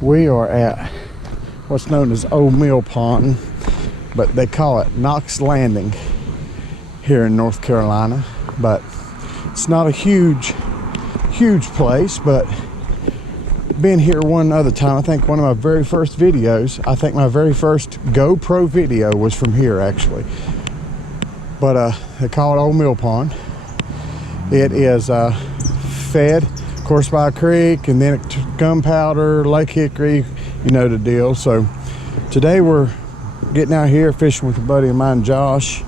We are at what's known as Old Mill Pond, but they call it Knox Landing here in North Carolina. But it's not a huge place, but been here one other time. I think one of my very first videos, I think my very first GoPro video was from here actually. But they call it Old Mill Pond. It is fed, of course, by a creek, and then Gunpowder, Lake Hickory, you know the deal. So today we're getting out here fishing with a buddy of mine, Josh.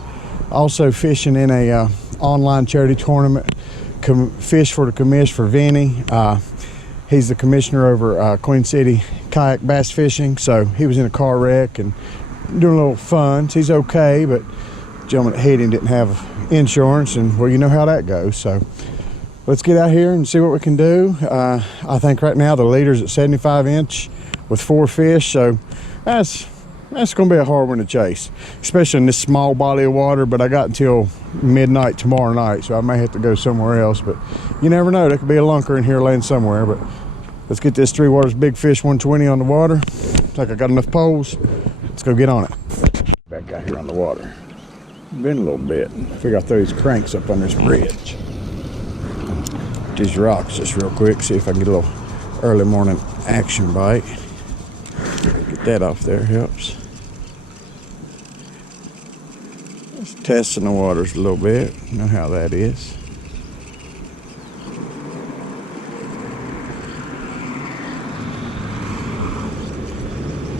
Also fishing in a online charity tournament, Fish for the Commish for VINNY. He's the commissioner over Queen City Kayak bass fishing. So he was in a car wreck and doing a little fun. He's okay, but the gentleman that hit him didn't have insurance, and well, you know how that goes. So let's get out here and see what we can do. I think right now the leader's at 75 inch with 4 fish, so that's gonna be a hard one to chase, especially in this small body of water. But I got until midnight tomorrow night, so I may have to go somewhere else. But you never know, there could be a lunker in here laying somewhere. But let's get this Three Waters Big Fish 120 on the water. Looks like I got enough poles. Let's go get on it. Back out here on the water. Been a little bit. I figure I'll throw these cranks up on this bridge. These rocks just real quick, see if I can get a little early morning action bite. Get that off there helps. Just testing the waters a little bit. You know how that is.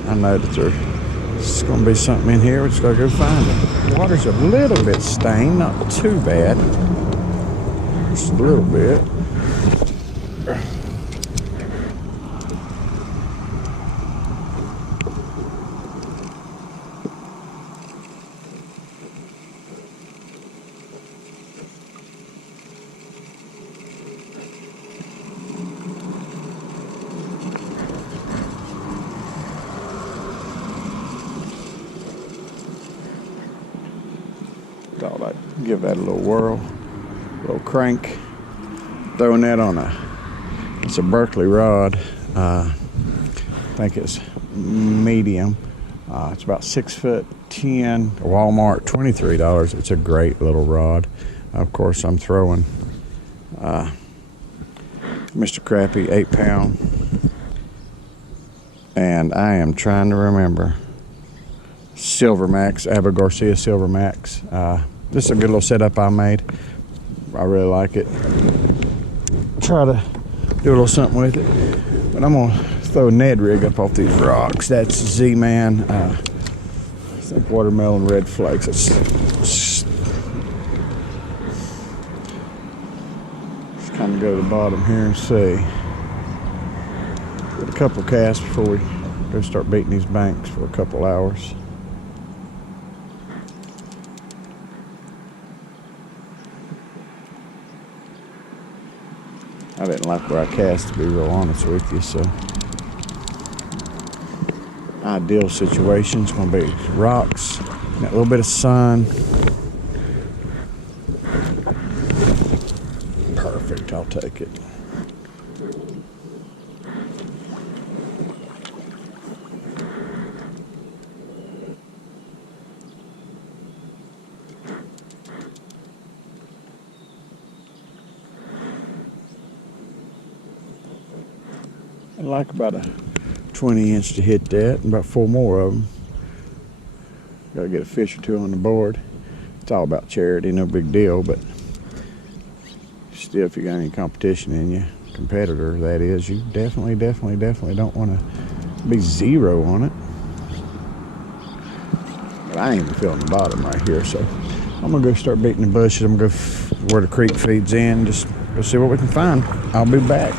I know that there's going to be something in here. We just got to go find it. The water's a little bit stained, not too bad. Just a little bit. Thought I'd give that a little whirl, a little crank. Throwing that on it's a Berkeley rod. I think it's medium. It's about 6'10", Walmart, $23. It's a great little rod. Of course, I'm throwing Mr. Crappy 8-pound, and I am trying to remember Silver Max, Abu Garcia Silver Max. This is a good little setup I made. I really like it. Try to do a little something with it, but I'm gonna throw a Ned rig up off these rocks. That's Z-Man. I think watermelon red flakes. Let's kind of go to the bottom here and see. Get a couple casts before we go start beating these banks for a couple hours. I didn't like where I cast, to be real honest with you, so ideal situation's gonna be rocks, and a little bit of sun. Perfect, I'll take it. I'd like about a 20 inch to hit that, and about 4 more of them. Gotta get a fish or 2 on the board. It's all about charity, no big deal, but still, if you got any competition in you, competitor that is, you definitely don't want to be 0 on it. But I ain't even feeling the bottom right here, so I'm gonna go start beating the bushes. I'm gonna go where the creek feeds in, just go see what we can find. I'll be back.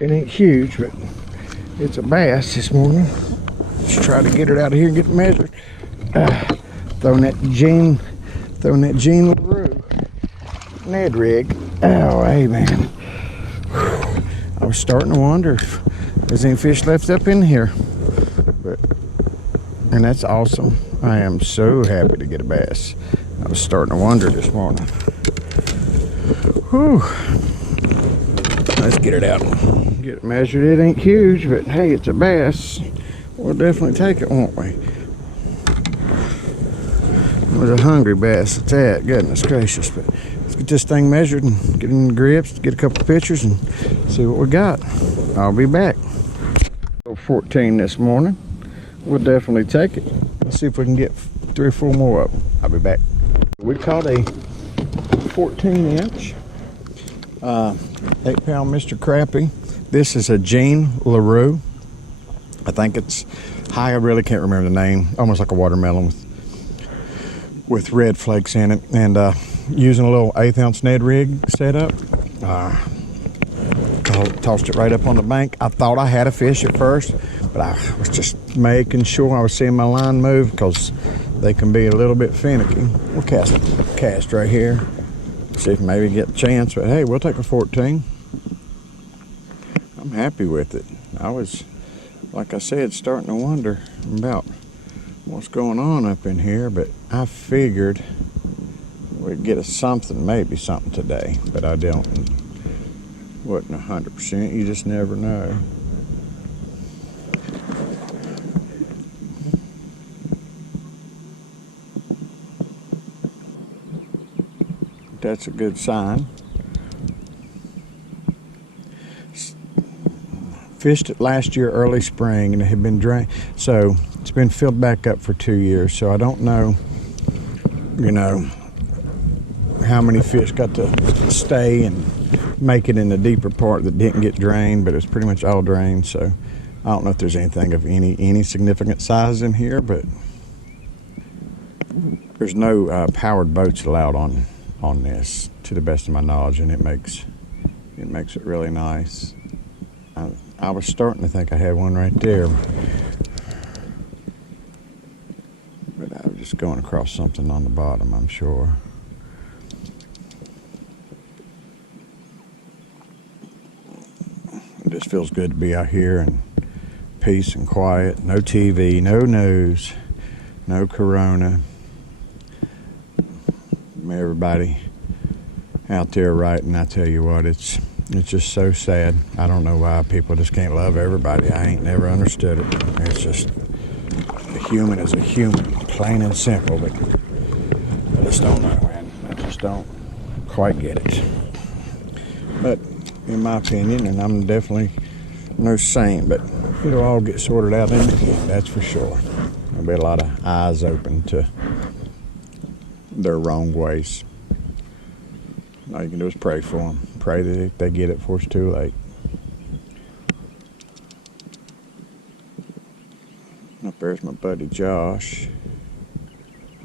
It ain't huge, but it's a bass this morning. Just try to get it out of here and get it measured. Throwing that Gene LaRue Ned rig. Oh, hey man. I was starting to wonder if there's any fish left up in here. And that's awesome. I am so happy to get a bass. I was starting to wonder this morning. Whew. Let's get it out. Get it measured. It ain't huge, but hey, it's a bass. We'll definitely take it, won't we? It was a hungry bass at that. Goodness gracious. But let's get this thing measured and get in the grips, get a couple pictures and see what we got. I'll be back. 14 this morning. We'll definitely take it. Let's see if we can get 3 or 4 more of them. I'll be back. We caught a 14-inch 8-pound Mr. Crappie. This is a Jean LaRue. I think it's high. I really can't remember the name. Almost like a watermelon with red flakes in it. And using a little 1/8-ounce Ned rig setup. Tossed it right up on the bank. I thought I had a fish at first, but I was just making sure I was seeing my line move because they can be a little bit finicky. We'll cast right here. See if maybe get a chance, but hey, we'll take a 14. I'm happy with it. I was, like I said, starting to wonder about what's going on up in here, but I figured we'd get something, maybe something today, but I wasn't 100%. You just never know. That's a good sign. Fished it last year early spring and it had been drained, so it's been filled back up for 2 years. So I don't know, how many fish got to stay and make it in the deeper part that didn't get drained, but it was pretty much all drained. So I don't know if there's anything of any significant size in here, but there's no powered boats allowed on this, to the best of my knowledge, and it makes it really nice. I was starting to think I had one right there, but I was just going across something on the bottom, I'm sure. It just feels good to be out here in peace and quiet. No TV, no news, no Corona. Everybody out there writing, I tell you what, it's just so sad. I don't know why people just can't love everybody. I ain't never understood it. It's just, a human is a human, plain and simple, but I just don't know, man. I just don't quite get it. But in my opinion, and I'm definitely no saint, but it'll all get sorted out in the end, that's for sure. There'll be a lot of eyes open to their wrong ways. All you can do is pray for them. Pray that they get it before it's too late. Up there's my buddy Josh.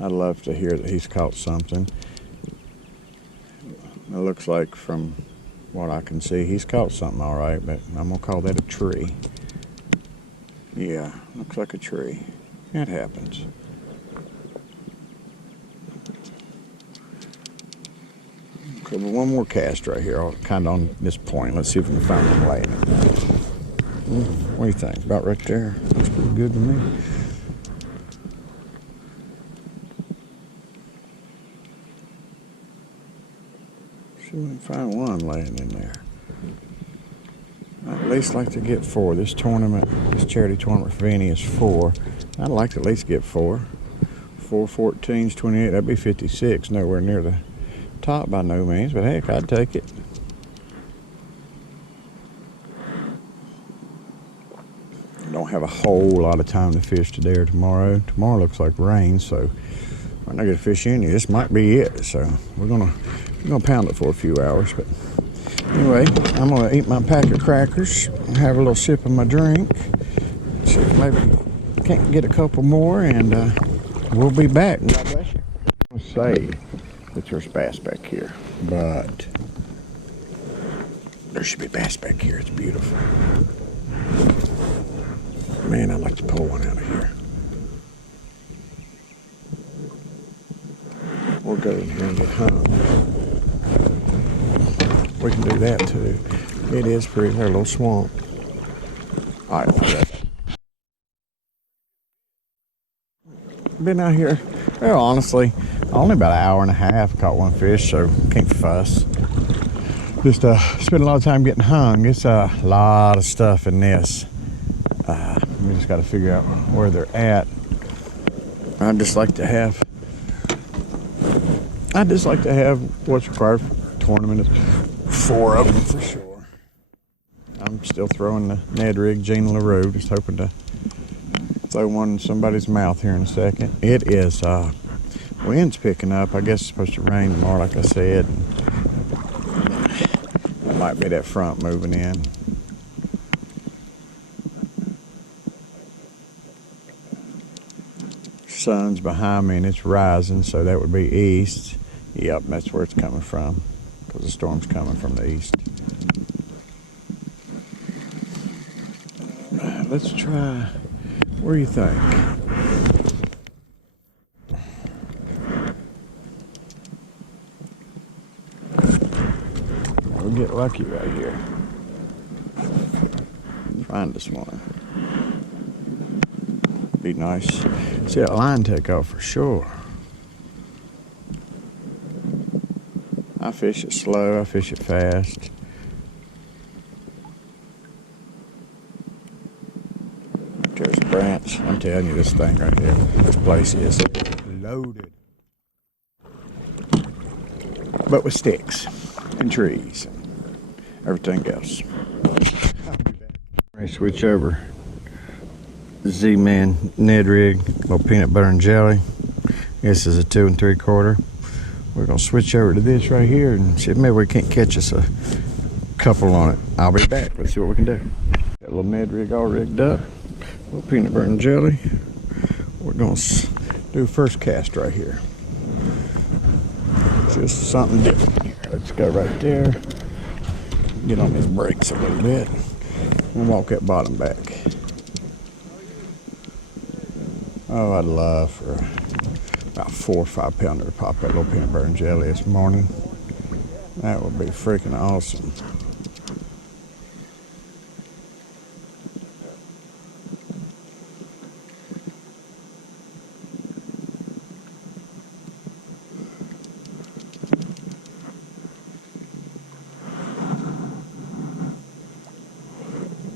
I'd love to hear that he's caught something. It looks like, from what I can see, he's caught something all right, but I'm gonna call that a tree. Yeah, looks like a tree. It happens. Okay, but one more cast right here, kind of on this point. Let's see if we can find them laying. What do you think? About right there? Looks pretty good to me. See if we can find one laying in there. I'd at least like to get 4. This tournament, this charity tournament for VINNY is 4. I'd like to at least get 4. 4 14s, 28, that'd be 56. Nowhere near the top by no means, but heck, I'd take it. Don't have a whole lot of time to fish today or tomorrow. Tomorrow looks like rain, so I'm not gonna fish any. This might be it. So we're gonna pound it for a few hours. But anyway, I'm gonna eat my pack of crackers and have a little sip of my drink. See if maybe can't get a couple more, and we'll be back. God bless you. I'll say that there's bass back here, but there should be bass back here. It's beautiful. Man, I'd like to pull one out of here. We'll go in here and get hung. We can do that too. It is pretty. There's a little swamp. All right. Been out here, well, honestly, only about an hour and a half. Caught one fish, so can't fuss. Just spend a lot of time getting hung. It's a lot of stuff in this. We just got to figure out where they're at. I'd just like to have what's required for a tournament. 4 of them for sure. I'm still throwing the Ned rig Gene LaRue, just hoping to throw one in somebody's mouth here in a second. It is wind's picking up. I guess it's supposed to rain tomorrow, like I said. It might be that front moving in. Sun's behind me and it's rising, so that would be east. Yep, that's where it's coming from, because the storm's coming from the east. Let's try. What do you think? We'll get lucky right here. Find us one. Be nice. See that line take off for sure. I fish it slow, I fish it fast. There's a branch. I'm telling you, this thing right here, this place is loaded. But with sticks and trees and everything else. I'll be back. I'm ready to switch over. Z-Man Ned rig, little peanut butter and jelly. This is a 2 3/4. We're gonna switch over to this right here and see if maybe we can't catch us a couple on it. I'll be back. Let's see what we can do. Got a little Ned rig all rigged up. A little peanut butter and jelly. We're gonna do first cast right here. Just something different here. Let's go right there. Get on these brakes a little bit and walk that bottom back. Oh, I'd love for about 4 or 5 pounder to pop that little peanut butter and jelly this morning. That would be freaking awesome.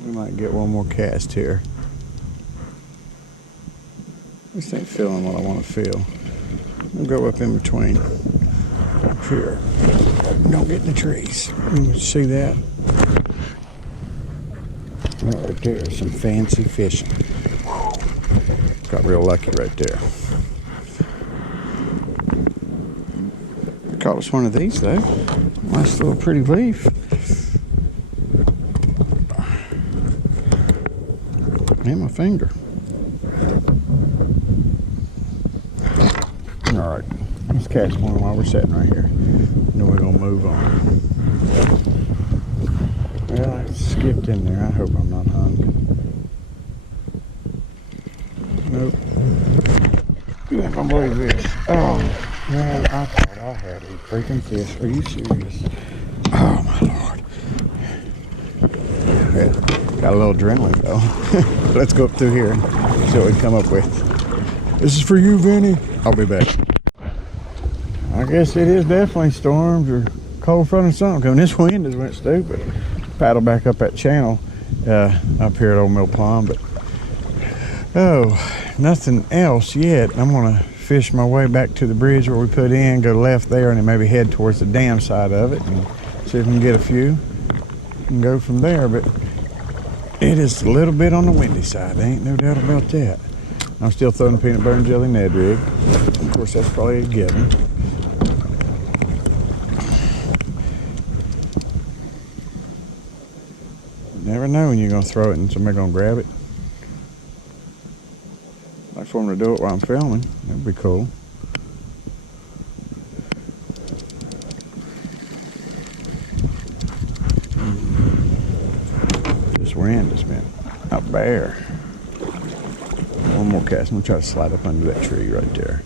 We might get one more cast here. This ain't feeling what I want to feel. I'll go up in between. Up here. Don't get in the trees. You can see that? Right there, some fancy fishing. Got real lucky right there. Caught us one of these though. Nice little pretty leaf. And my finger. Alright, let's catch one while we're sitting right here. Then we're gonna move on. Well, I skipped in there. I hope I'm not hung. Nope. You ain't gonna believe this. Oh, man, I thought I had a freaking fish. Are you serious? Oh, my Lord. Yeah, got a little adrenaline, though. Let's go up through here and see what we can come up with. This is for you, Vinny. I'll be back. I guess it is definitely storms or cold front or something coming. This wind just went stupid. Paddle back up that channel up here at Old Mill Pond, but nothing else yet. I'm gonna fish my way back to the bridge where we put in, go left there, and then maybe head towards the dam side of it and see if we can get a few and go from there. But it is a little bit on the windy side, ain't no doubt about that. I'm still throwing peanut butter and jelly Ned rig. Of course, that's probably a given. You never know when you're gonna throw it and somebody's gonna grab it. I'd like for them to do it while I'm filming. That'd be cool. This wind has been out there. One more cast. I'm gonna try to slide up under that tree right there.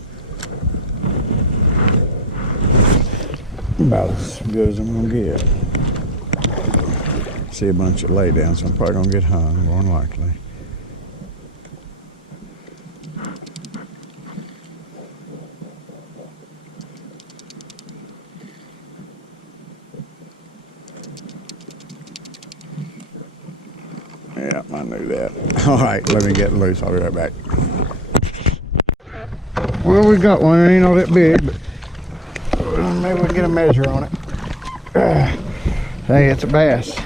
About as good as I'm gonna get. See a bunch of laydowns, so I'm probably gonna get hung, more than likely. Yeah, I knew that. All right, let me get loose. I'll be right back. Well, we got one. It ain't all that big, but maybe we can get a measure on it. Hey, it's a bass.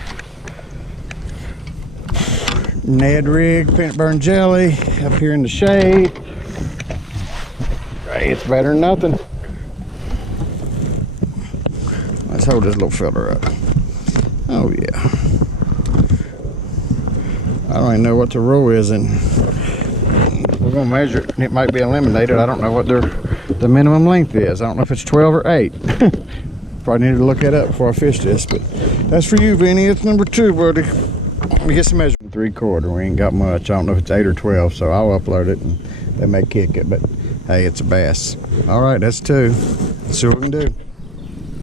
Ned rig, peanut butter and jelly, up here in the shade. Hey, it's better than nothing. Let's hold this little fella up. Oh yeah. I don't even know what the rule is, and we're gonna measure it. It might be eliminated. I don't know what the minimum length is. I don't know if it's 12 or 8. Probably need to look that up before I fish this, but that's for you, Vinny. It's number 2, buddy. Let me get some measurement. 3/4. We ain't got much. I don't know if it's 8 or 12, so I'll upload it and they may kick it, but hey, it's a bass. All right, that's 2. Let's see what we can do.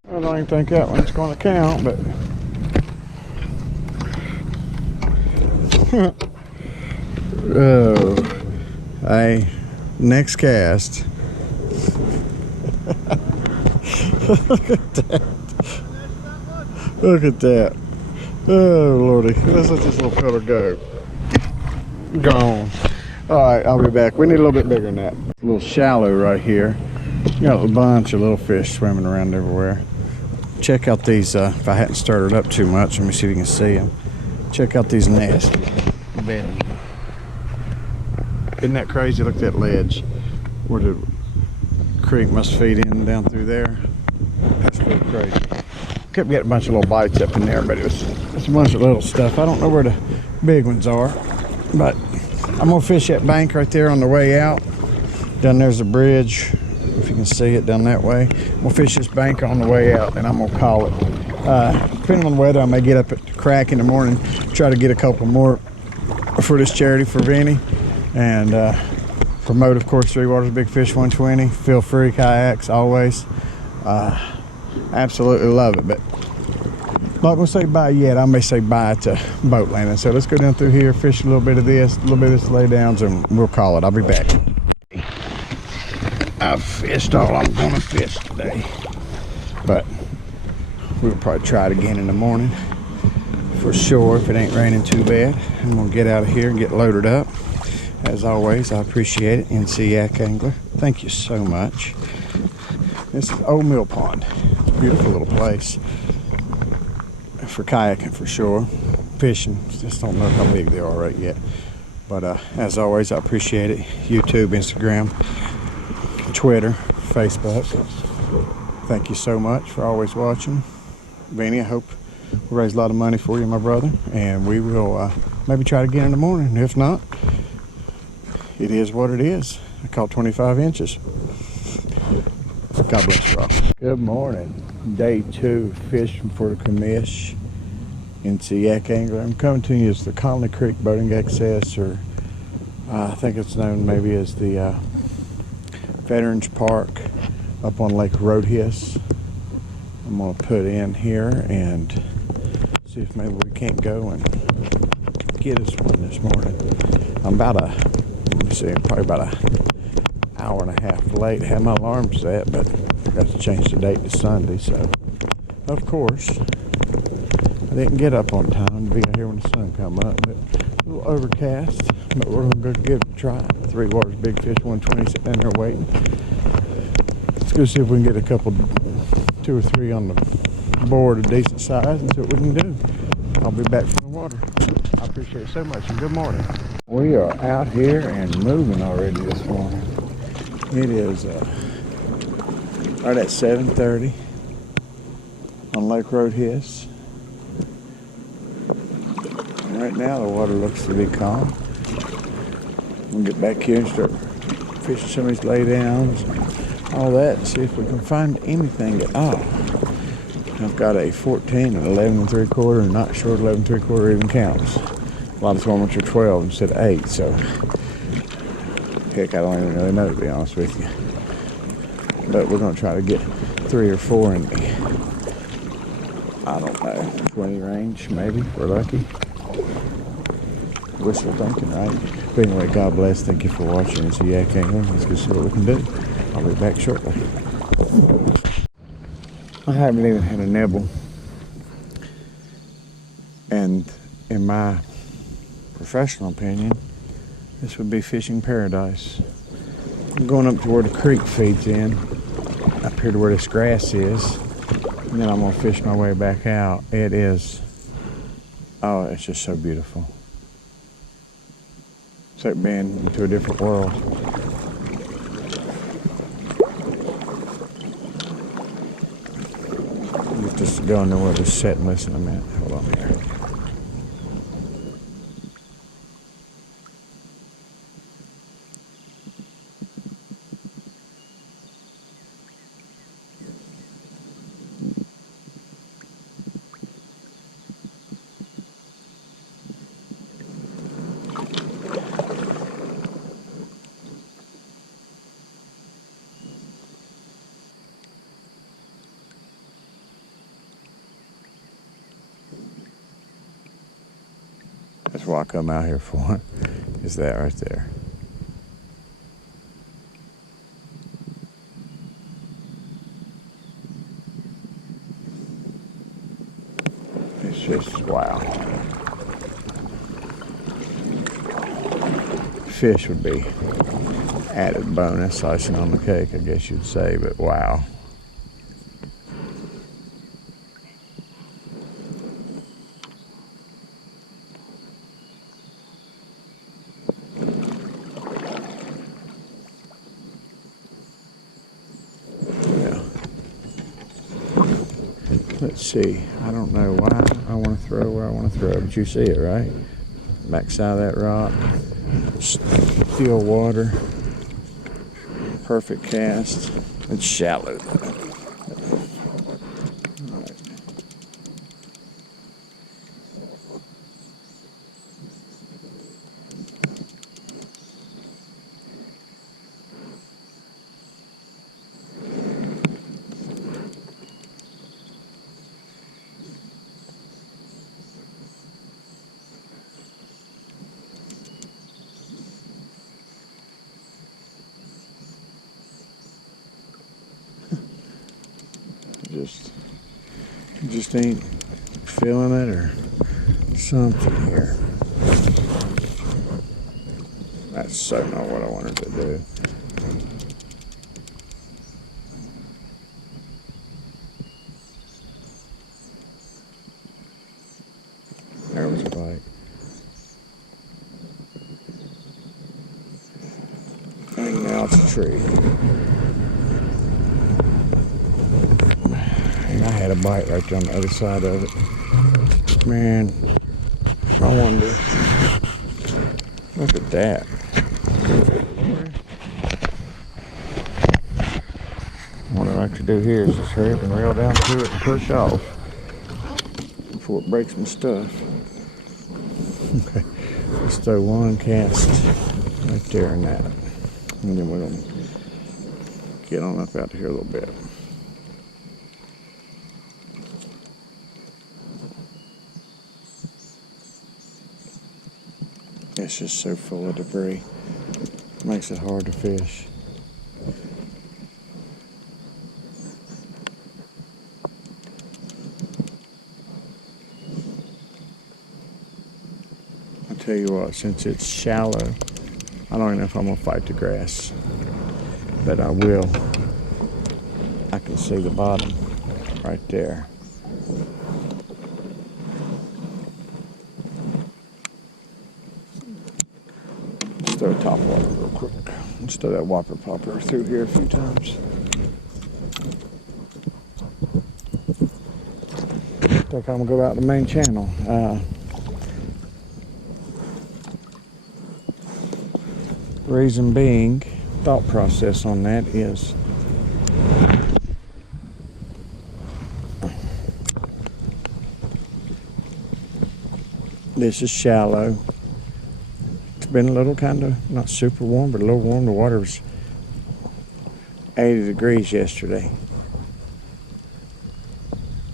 I don't even think that one's going to count, but oh, hey, next cast. Look at that. Look at that. Oh, Lordy. Let's let this little fella go. Gone. All right, I'll be back. We need a little bit bigger than that. A little shallow right here. You got a bunch of little fish swimming around everywhere. Check out these, if I hadn't stirred it up too much, let me see if you can see them. Check out these nasty bedding. Isn't that crazy? Look at that ledge where the creek must feed in down through there. That's pretty crazy. Kept getting a bunch of little bites up in there, but it's a bunch of little stuff. I don't know where the big ones are, but I'm gonna fish that bank right there on the way out. Down there's a bridge, if you can see it down that way. I'm gonna fish this bank on the way out, and I'm gonna call it. Depending on the weather, I may get up at the crack in the morning, try to get a couple more for this charity for Vinny, and promote, of course, Three Waters Big Fish 120. Feel free kayaks always. Absolutely love it, but not gonna say bye yet. I may say bye to boat landing. So let's go down through here, fish a little bit of this, lay downs, and we'll call it. I'll be back. I've fished all I'm gonna fish today, but we'll probably try it again in the morning for sure if it ain't raining too bad. I'm gonna get out of here and get loaded up. As always, I appreciate it. NC Yak Angler, thank you so much. This is Old Mill Pond. Beautiful little place for kayaking for sure. Fishing, just don't know how big they are right yet. But as always, I appreciate it. YouTube, Instagram, Twitter, Facebook. Thank you so much for always watching. Vinny, I hope we raise a lot of money for you, my brother. And we will maybe try it again in the morning. If not, it is what it is. I caught 25 inches. God bless you all. Good morning. Day 2 fishing for the commish. NC Yak Angler. I'm coming to you as the Colony Creek Boating Access, or I think it's known maybe as the Veterans Park up on Lake Rhodhiss. I'm going to put in here and see if maybe we can't go and get us one this morning. I'm about probably about an hour and a half late. I had my alarm set, but I got to change the date to Sunday, so of course I didn't get up on time to be here when the sun come up. But a little overcast, but we're gonna go give it a try. Three Waters Big Fish 120 sitting down there waiting. Let's go see if we can get a couple, 2 or 3 on the board of decent size and see what we can do. I'll be back from the water. I appreciate it so much, and good morning. We are out here and moving already this morning. It is right at 7:30 on Lake Rhodhiss. And right now the water looks to be calm. We'll get back here and start fishing some of these lay downs, all that, and see if we can find anything at all. I've got a 14 and 11 3/4, and not sure 11 3/4 even counts. A lot of swimmers are 12 instead of 8, so heck, I don't even really know, to be honest with you. But we're going to try to get 3 or 4 in the, I don't know, 20 range, maybe, if we're lucky. Wishful thinking, right? But anyway, God bless. Thank you for watching. It's a Yak Angler. Let's go see what we can do. I'll be back shortly. I haven't even had a nibble. And in my professional opinion, this would be fishing paradise. I'm going up to where the creek feeds in, up here to where this grass is, and then I'm gonna fish my way back out. It is, oh, it's just so beautiful. It's like being into a different world. Let's just go into where just sit and listen a minute. Hold on here. That's what I come out here for, is that right there. It's just, wow. Fish would be added bonus, icing on the cake, I guess you'd say, but wow. Let's see, I don't know why I want to throw where I want to throw, but you see it, right? Backside of that rock, still water, perfect cast. It's shallow. All right. Just ain't feeling it or something here. That's so not what I wanted to do. There was a bite. And now it's a tree. I had a bite right there on the other side of it. Man, I wonder. Look at that. What I like to do here is just hurry up and reel down to it and push off before it breaks my stuff. Okay, let's throw one cast right there in that. And then we're going to get on up out of here a little bit. It's just so full of debris. It makes it hard to fish. I tell you what, since it's shallow, I don't even know if I'm gonna fight the grass, but I will. I can see the bottom right there. Throw a top water real quick. Let's throw that whopper popper through here a few times. I think I'm gonna go out the main channel. Reason being, thought process on that is this is shallow. Been a little kind of not super warm, but a little warm. The water was 80 degrees yesterday,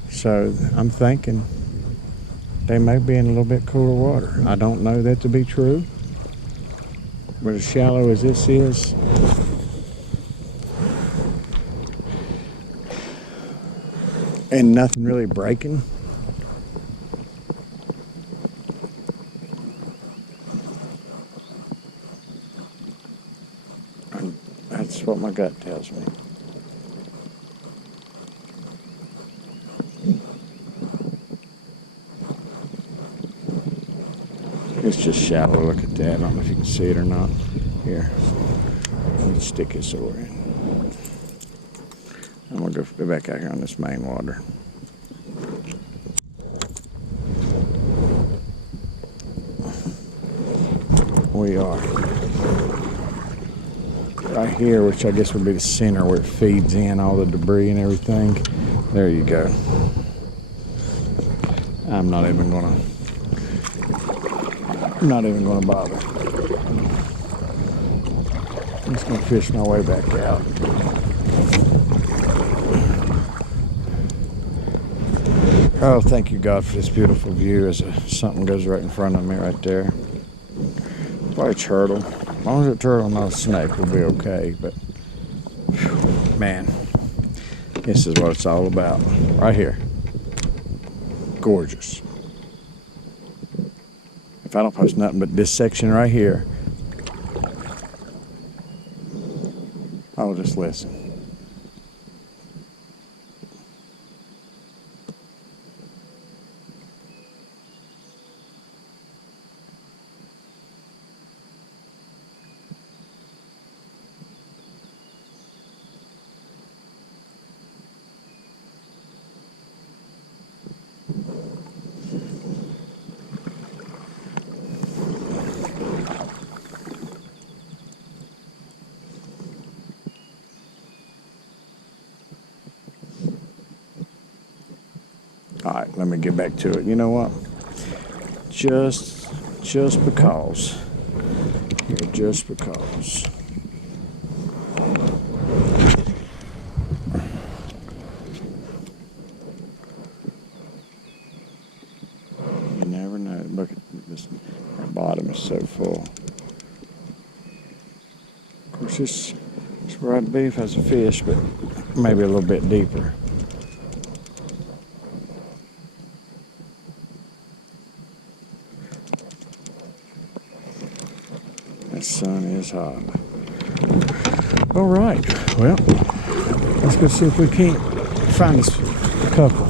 so I'm thinking they may be in a little bit cooler water. I don't know that to be true, but as shallow as this is, and nothing really breaking, That's what my gut tells me. It's just shallow. Look at that. I don't know if you can see it or not. Here. Let me stick his oar in. I'm going to go back out here on this main water. We are right here, which I guess would be the center where it feeds in all the debris and everything. There you go. I'm not even gonna bother. I'm just gonna fish my way back out. Oh, thank you, God, for this beautiful view as something goes right in front of me right there. Probably a turtle. As long as it's a turtle, not a snake, we'll be okay. But, whew, man, this is what it's all about. Right here. Gorgeous. If I don't post nothing but this section right here, I'll just listen. All right, let me get back to it. You know what? Just because. Just because. You never know. Look at this. That bottom is so full. Of course, this fried beef has a fish, but maybe a little bit deeper. The sun is hot. All right, well, let's go see if we can't find this couple.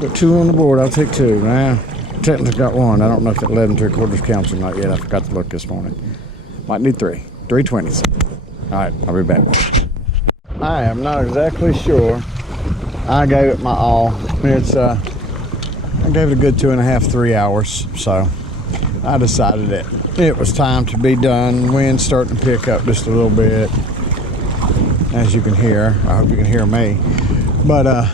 Got two on the board. I'll take two. Now, technically got one. I don't know if that 11 3/4 counts or not yet. I forgot to look this morning. Might need three. 320s. All right, I'll be back. I am not exactly sure. I gave it my all. It's I gave it a good 2.5, 3 hours. So I decided that it was time to be done. Wind's starting to pick up just a little bit, as you can hear. I hope you can hear me. But I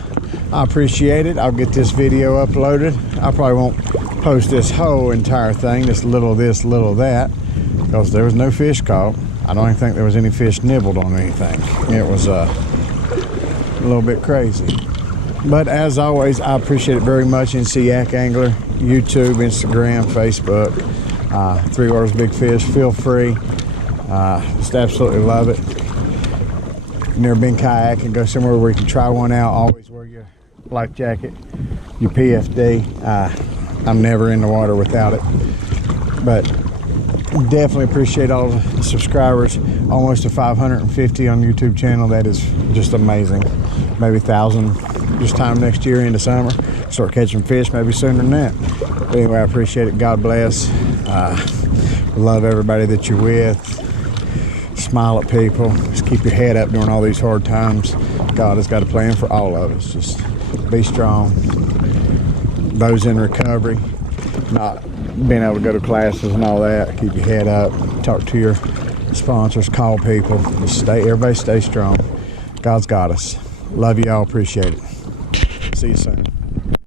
appreciate it. I'll get this video uploaded. I probably won't post this whole entire thing, just a little of this, a little of that, because there was no fish caught. I don't even think there was any fish nibbled on anything. It was a little bit crazy. But as always, I appreciate it very much. Kayak Angler, YouTube, Instagram, Facebook. 3 Waters Big Fish. Feel free. Just absolutely love it. Never been kayaking, go somewhere where you can try one out. Always wear your life jacket, your PFD. I'm never in the water without it. But definitely appreciate all the subscribers. Almost to 550 on the YouTube channel. That is just amazing. Maybe 1,000 this time next year into summer. Start catching fish maybe sooner than that. But anyway, I appreciate it. God bless. Love everybody that you're with. Smile at people. Just keep your head up during all these hard times. God has got a plan for all of us. Just be strong. Those in recovery, not being able to go to classes and all that, keep your head up. Talk to your sponsors. Call people. Just everybody stay strong. God's got us. Love you all. Appreciate it. See you soon.